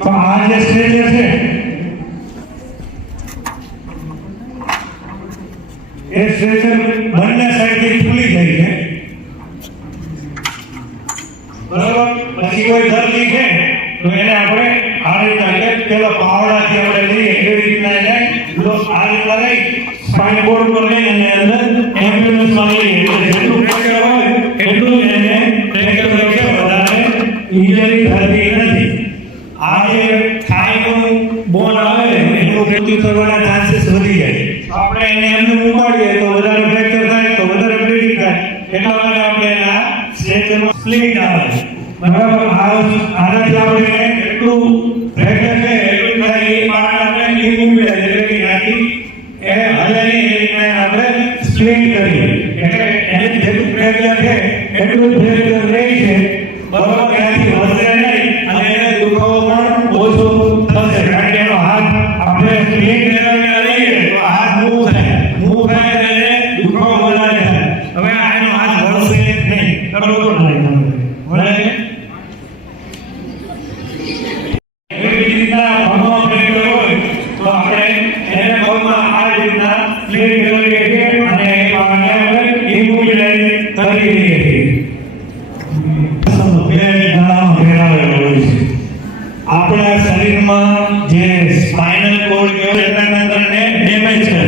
તો આ જે સ્ટ્રેચર છે એ સ્ટ્રેચર બંને સાઈડથી ખુલી જાય છે, બરાબર. પછી કોઈ દર્દી છે તો એને આપણે આ રીતના કે પેલા પાવડાથી આપણે લઈએ એવી રીતના એને આ રીતના લઈ સ્પાઇન બોર્ડ પર લઈ અને અંદર એમ્બ્યુલન્સમાં લઈએ એટલે જેટલું પ્રેશર હોય એટલું એને પ્રેશર લઈએ, વધારે ઇન્જરી થતી નથી. આ જે થાઈનું બોન આવે એનું મૃત્યુ થવાના ચાન્સીસ વધી જાય. આપણે એને એમને ઉપાડીએ તો વધારે ફ્રેક્ચર થાય, તો વધારે બ્લીડિંગ થાય, એટલા માટે આપણે એના સ્ટ્રેચરમાં સ્પ્લિટ આવે, બરાબર. આનાથી આપણે એટલું ફ્રેક્ચર છે એટલું થાય એ પાર્ટ આપણે ઇમોબિલાઇઝ એટલે કે ત્યાંથી એ હલાય એ રીતના આપણે સ્પ્લિટ કરીએ એટલે એને જેટલું ફ્રેક્ચર છે એટલું ફ્રેક્ચર રહે છે, બરાબર. ત્યાંથી વધશે નહીં અને એને દુખાવો પણ ઓછો થશે, કારણ કે એનો હાથ આપણે સ્પ્લિટ લેવલને લઈએ તો હાથ મૂવ થાય એટલે એને દુખાવો વધારે થાય. હવે આ એનો હાથ વળશે નહીં, બરાબર વળે એવી રીતના પગમાં ફ્રેક્ચર હોય તો આપણે એને પગમાં આ રીતના સ્પ્લિટ કરીએ છીએ અને આપણે ઇમોબિલાઇઝ કરી દઈએ છીએ. આપણા શરીરમાં જે સ્પાઇનલ કોર્ડ કેવળના તંત્રને ડેમેજ કરે,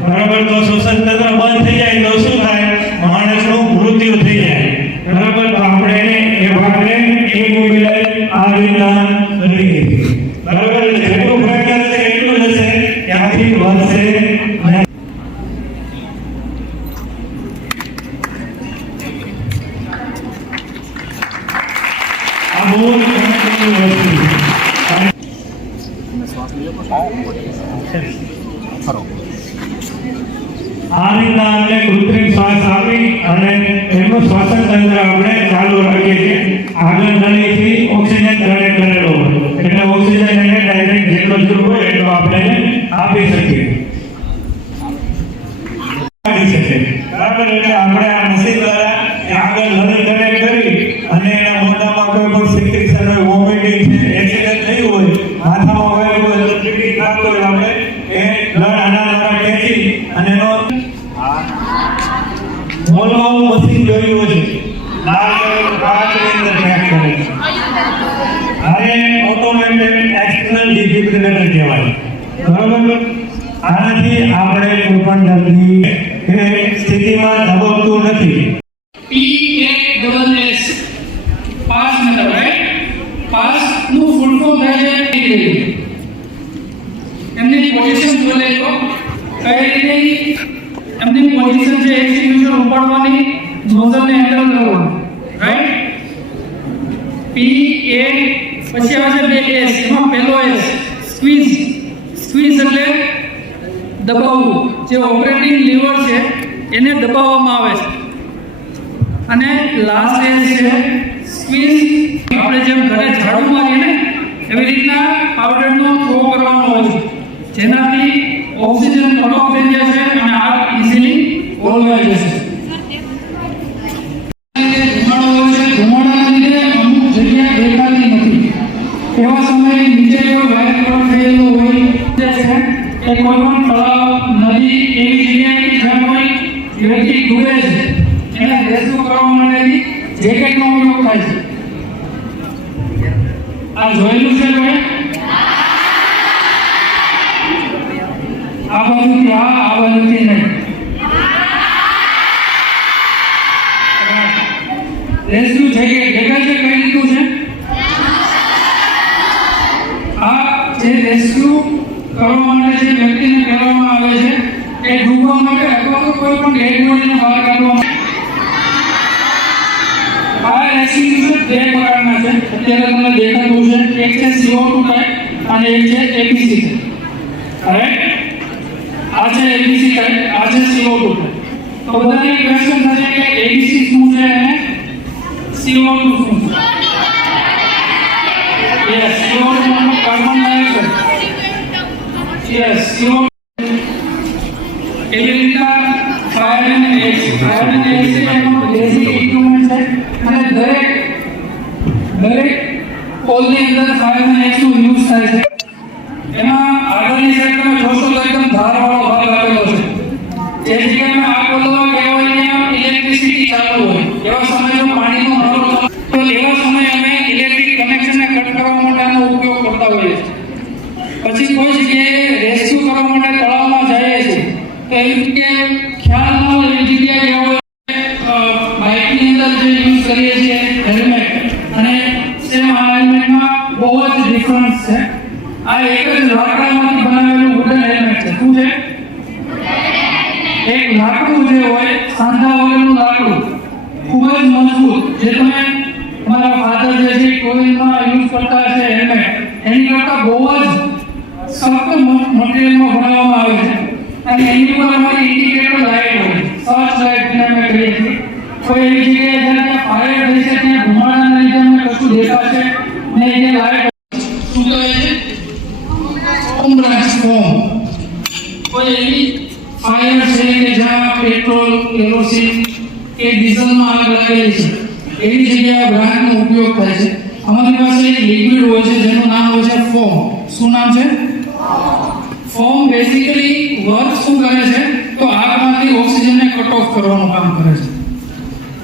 બરાબર. તો શ્વસન તંત્ર બંધ થઈ જાય તો શું થાય? માણસનું મૃત્યુ થઈ જાય, બરાબર. તો આપણે એને એ ભાગને ઇમોબિલાઇઝ આ રીતના કરીએ છીએ, બરાબર. જેટલું ફ્રેક્ચર છે એટલું જ હશે, ત્યાંથી વધશે નહીં. આ બહુ આ રીતના આપણે કૃત્રિમ શ્વાસ આપી અને એનું શ્વસન તંત્ર આપણે ચાલુ રાખીએ છીએ. આગળ નળીથી ઓક્સિજન જનરેટ કરેલો હોય એટલે ઓક્સિજન એને ડાયરેક્ટ જેટલો જરૂર હોય એટલો આપણે આપી શકીએ, બરાબર. એટલે આપણે આ મશીન દ્વારા આગળ નળી કનેક્ટ કરી અને એના મોઢામાં કોઈ પણ સિક્રેશન હોય, વોમિટિંગ છે, એક્સિડન્ટ થયું હોય, માથામાં વાગ્યું હોય તો બ્લીડિંગ થતું હોય, આપણે એ બ્લડ આના દ્વારા ખેંચી અને એનો મોલમાં મશીન જોયું છે લાલ કલરનું કાચની અંદર પેક કરે છે. આને ઓટોમેટેડ એક્સટર્નલ ડિફિબ્રિલેટર કહેવાય, બરાબર. આનાથી આપણે કોઈ પણ દર્દી કે સ્થિતિમાં ધબકતું નથી. PASS પાસ મતલબ રાઈટ, પાસ નું ફૂલ ફોર્મ થાય છે એમની પોઝિશન બોલે તો કઈ રીતે એમની પોઝિશન છે એક્સિક્યુશન ઉપાડવાની, નોઝલને હેન્ડલ કરવાનું, રાઈટ. P A પછી આવે છે બે S, એમાં પહેલો S સ્ક્વીઝ. સ્ક્વીઝ એટલે દબાવવું, જે ઓપરેટિંગ લીવર છે એને દબાવવામાં આવે છે. અને લાસ્ટ S છે સ્ક્વીઝ. આપણે જેમ ઘરે ઝાડુ મારીએ ને એવી રીતના પાવડરનો થ્રો કરવાનો હોય છે, જેનાથી ઓક્સિજન કટ ઓફ થઈ જાય છે અને આગ ઇઝીલી ઓલવાઈ જશે. ધુમાડાના લીધે અમુક જગ્યા દેખાતી નથી, એવા સમયે નીચે જો વાયર કટ થયેલો હોય છે એ કોઈ પણ તળાવ, નદી એવી જગ્યાએ જ્યાં કોઈ વ્યક્તિ ડૂબે છે એને રેસ્ક્યુ કરવા માટે જેકેટનો ઉપયોગ થાય છે. આ જોયેલું છે કોઈ? આ બાજુથી આ બાજુથી નહીં. રેસ્ક્યુ થઈ ગઈ દેખાય છે કઈ રીતનું છે? આ જે રેસ્ક્યુ કરવા માટે જે વ્યક્તિને કહેવામાં આવે છે એ ડૂબવા માટે અથવા તો કોઈ પણ ડેડ બોડીને બહાર કાઢવા માટે. આ રેસ્ક્યુ બે પ્રકારના છે, અત્યારે તમને દેખાતું છે. એક છે CO2 ટાઈપ અને એક છે APC ટાઈપ, રાઈટ. આ છે APC ટાઈપ, આ છે CO2 ટાઈપ. તો બધાને ક્વેશ્ચન થશે કે APC શું છે અને CO2 શું છે? યસ, CO2 मतलब કાર્બન ડાયોક્સાઇડ. યસ, CO2 એવી રીતના fire and accident basic equipment છે અને દરેક પોલની અંદર ફાયરના એક્સ નો યુઝ થાય છે. એમાં આગળની સાઈડ તમે જોશો તો એકદમ ધારવાળો ભાગ આપેલો છે. જે જગ્યાએ આગ બોલવા ગયા હોય ત્યાં ઇલેક્ટ્રિસિટી ચાલુ હોય એવા સમયે જો પાણીનો નળો ચાલુ તો એવા સમયે અમે ઇલેક્ટ્રિક કનેક્શનને કટ કરવા માટે આનો ઉપયોગ કરતા હોઈએ છીએ. પછી કોઈ જગ્યાએ રેસ્ક્યુ કરવા માટે તળાવમાં જઈએ છીએ તો એવી રીતે ખ્યાલ ન હોય એવી જગ્યાએ ગયા હોય બાઇકની અંદર જે યુઝ કરીએ છીએ હેલ્મેટ અને સેમ આ હેલ્મેટમાં બહુ જ ડિફરન્સ છે. આ એક જ લાકડામાંથી બનાવેલું વુડન હેલ્મેટ છે. શું છે? એક લાકડું જે હોય સાંધા વગરનું લાકડું ખૂબ જ મજબૂત, જે તમે તમારા ફાધર જે છે કોવિલમાં યુઝ કરતા છે હેલ્મેટ એની કરતાં બહુ જ સખત મટીરિયલમાં બનાવવામાં આવે છે. અને એની ઉપર અમારી ઇન્ડિકેટર લાઇટ હોય, સર્ચ લાઇટ જેને અમે કહીએ છીએ. કોઈ એવી જગ્યાએ જ્યારે ફાયર થઈ છે ત્યાં ધુમાડાના લીધે અમને કશું દેખાશે ને એ લાઇટ શું કહે છે? Foam branch foam. કોઈ એવી ફાયર છે કે જ્યાં પેટ્રોલ, કેરોસીન કે ડીઝલમાં આગ લાગેલી છે એવી જગ્યાએ બ્રાન્ડનો ઉપયોગ થાય છે. અમારી પાસે એક લિક્વિડ હોય છે જેનું નામ હોય છે ફોમ. શું નામ છે? ફોમ. બેઝિકલી વર્ક શું કરે છે તો આગમાંથી ઓક્સિજનને કટ ઓફ કરવાનું કામ કરે છે.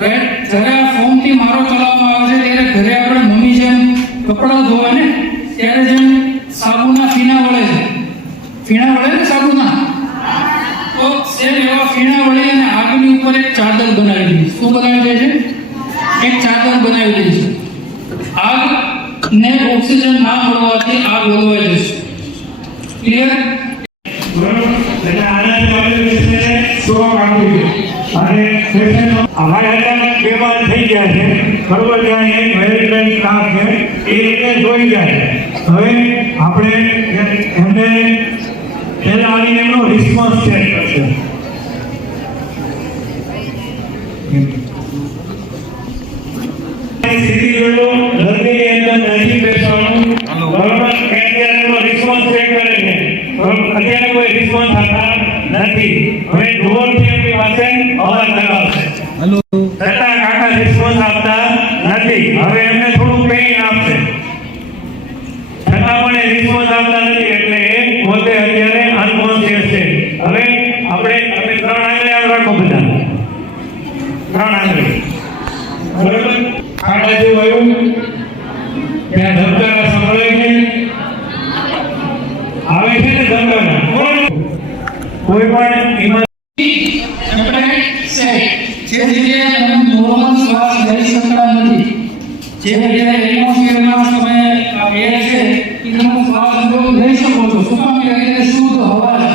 રાઈટ? જ્યારે આ ફોમથી મારો ચલાવવામાં આવે છે ત્યારે ઘરે આપણે મમ્મી જેમ કપડાં ધોવે ને ત્યારે જેમ સાબુના ફીણા વળે છે, ફીણા વળે ને સાબુના, તો સેમ એવા ફીણા વળી અને આગની ઉપર એક ચાદર બનાવી દીધી. શું બનાવી દે છે? એક ચાદર બનાવી દીધી છે. આગને ઓક્સિજન ના મળવાથી આગ વધવાઈ જશે. ક્લિયર? બરોબર. એટલે આનાથી આપણે વિશે શોખ આપી છે અને અમારે અત્યારે બેમાન થઈ ગયા છે. બરોબર. ત્યાં એક વેરિફાઈડ સ્ટાફ છે એ રીતે જોઈ જાય. હવે આપણે એમને પહેલા આવીને એમનો રિસ્પોન્સ ચેક કરશે. સીધી જોડો દર્દીની અંદર નથી બેસવાનું. બરોબર. એનો રિસ્પોન્સ ચેક કરે છે. અત્યારે કોઈ રિસ્પોન્સ આપતા નથી. હવે ડોરથી એમની પાસે અવાજ લગાવશે. હેલો. છતાં કાકા રિસ્પોન્સ આપતા નથી. હવે એમને થોડું પેઇન આપશે. છતાં પણ એ રિસ્પોન્સ આપતા નથી એટલે એ પોતે અત્યારે અનકોન્શિયસ છે. હવે આપણે તમે 3 આંગળી આમ રાખો બધા. 3 આંગળી. બરોબર. આ બાજુ આવ્યું ત્યાં ધબકારા સંભળાય છે. આવે છે ને ધબકારા. કોઈ પણ જે જગ્યાએ તમે નોર્મલ શ્વાસ લઈ શકતા નથી, જે જગ્યાએ એટમોસ્ફિયરમાં તમે આ એર છે એ તમે શ્વાસ લઈ શકો છો. શું કામ કે શુદ્ધ હવા છે.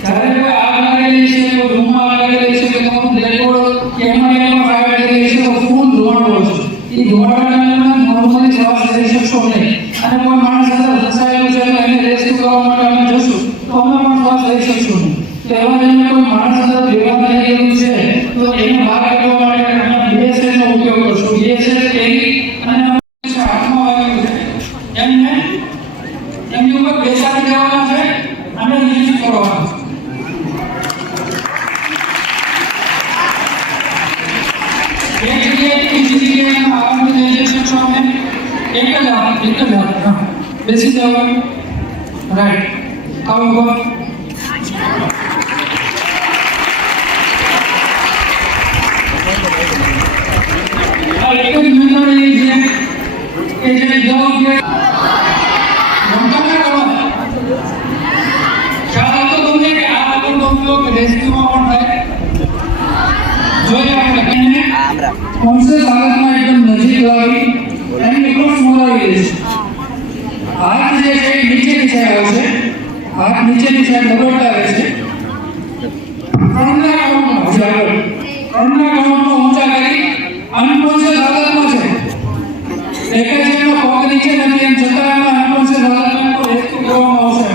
જ્યારે કોઈ આગ લાગેલી છે, કોઈ રૂમમાં આગ લાગેલી છે, કે કોઈ બ્લેકબોર્ડ કે એમાં ફાયર લાગેલી છે તો ફૂલ ધુમાડો છે. એ ધુમાડાના નોર્મલી શ્વાસ લઈ શકશો નહીં. અને કોઈ માણસ અંદર રસાયેલું છે એને રેસ્ક્યુ કરવા માટે અમે જશું તો અમે પણ શ્વાસ લઈ શકશું નહીં. તો એવા જઈને કોઈ માણસ અંદર ભેગા થઈ ગયેલું છે તો એને બહાર કાઢવા માટે અમે BSS નો ઉપયોગ કરશું. BSS એની અને હાથમાં વાગેલું છે એમને એમની ઉપર બેસાડી દેવાના છે અને રિલીઝ કરવાના છે. એક જગ્યાએ બીજી જગ્યાએ આવવાનું લઈ શકશો અમે. એક જ હાથ. બેસી જાઓ. રાઈટ. આવો. આ એક જ મેથડ છે કે જે યોગ્ય ખ્યાલ આવતો તમને કે આ આપણો ઉપયોગ રેસ્ક્યુમાં પણ થાય. જોઈએ આપણે કોન્શિયસ હાલતમાં એકદમ નજીક લાવી એની એકલો મોરાવી દઈશું. હાથ જે છે નીચેની સાઈડ આવશે. હાથ નીચેની સાઈડ દબાવતા રહેશે. 3ના કાઉન્ટમાં ઊંચા કરી અનકોન્શિયસ હાલતમાં છે. એક જ એનો પગ નીચે નથી એમ છતાં એમાં અનકોન્શિયસ હાલતમાં તો રેસ્ક્યુ કરવામાં આવશે.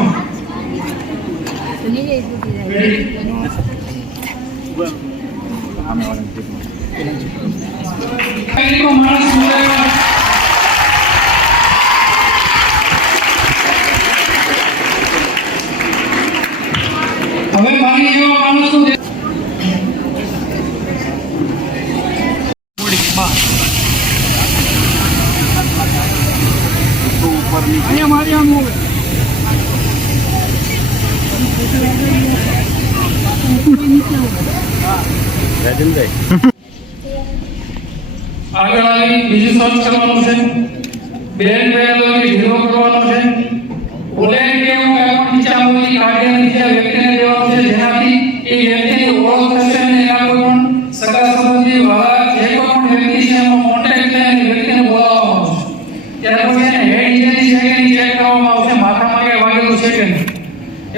માણસ હવે મારી જેવા માણસ શું આગળ આવી બીજું સર્ચ કરવાનું છે. બેન વેલોની ઝીરો કરવાનો છે. ઓલેન કે હું કઈ પણ નીચામાંથી કાઢીને નીચે વ્યક્તિને દેવાનું છે, જેનાથી એ વ્યક્તિની ઓળખ થશે અને એના કોઈ પણ સગા સંબંધી વાળા જે કોઈ પણ વ્યક્તિ છે એનો કોન્ટેક્ટ લઈને વ્યક્તિને બોલાવવામાં આવશે. ત્યાર પછી એને હેડ ઇન્જરી છે કે નહીં ચેક કરવામાં આવશે, માથામાં કઈ વાગેલું છે કે નહીં.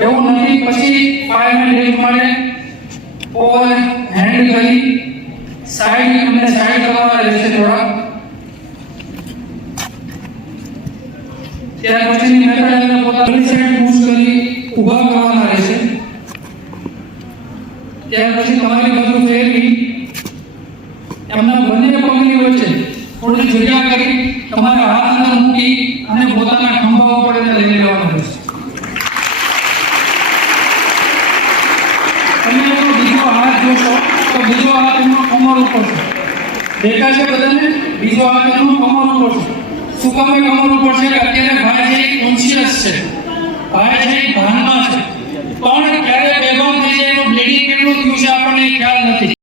એવું નથી પછી ફાયરમેન હેલ્પ માટે ઓવર હેન્ડ કરી સાઈડ કરવાના રહેશે થોડા. ત્યાર પછીની મેથડ એને પોતાની સાઈડ પુશ કરી ઊભા કરવાના રહેશે. ત્યાર પછી તમારી બાજુ ફેરવી એમના બંને પગની વચ્ચે થોડી જગ્યા કરી તમારા હાથ અંદર મૂકી અને પોતાના ખંભા ઉપર એને લઈ લેવાના રહેશે. તમે એનો બીજો હાથ જોશો તો બીજો હાથ એમનો કમર ઉપર છે, દેખાશે બધાને? બીજો હાથ એમનો કમર ઉપર છે. શું કામ એ કમર ઉપર છે? કે અત્યારે ભાઈ છે કોન્શિયસ છે, ભાઈ છે ભાનમાં છે, પણ ક્યારે બેભાન થઈ જાય એનું બ્લીડિંગ કેટલું થયું છે આપણને ખ્યાલ નથી.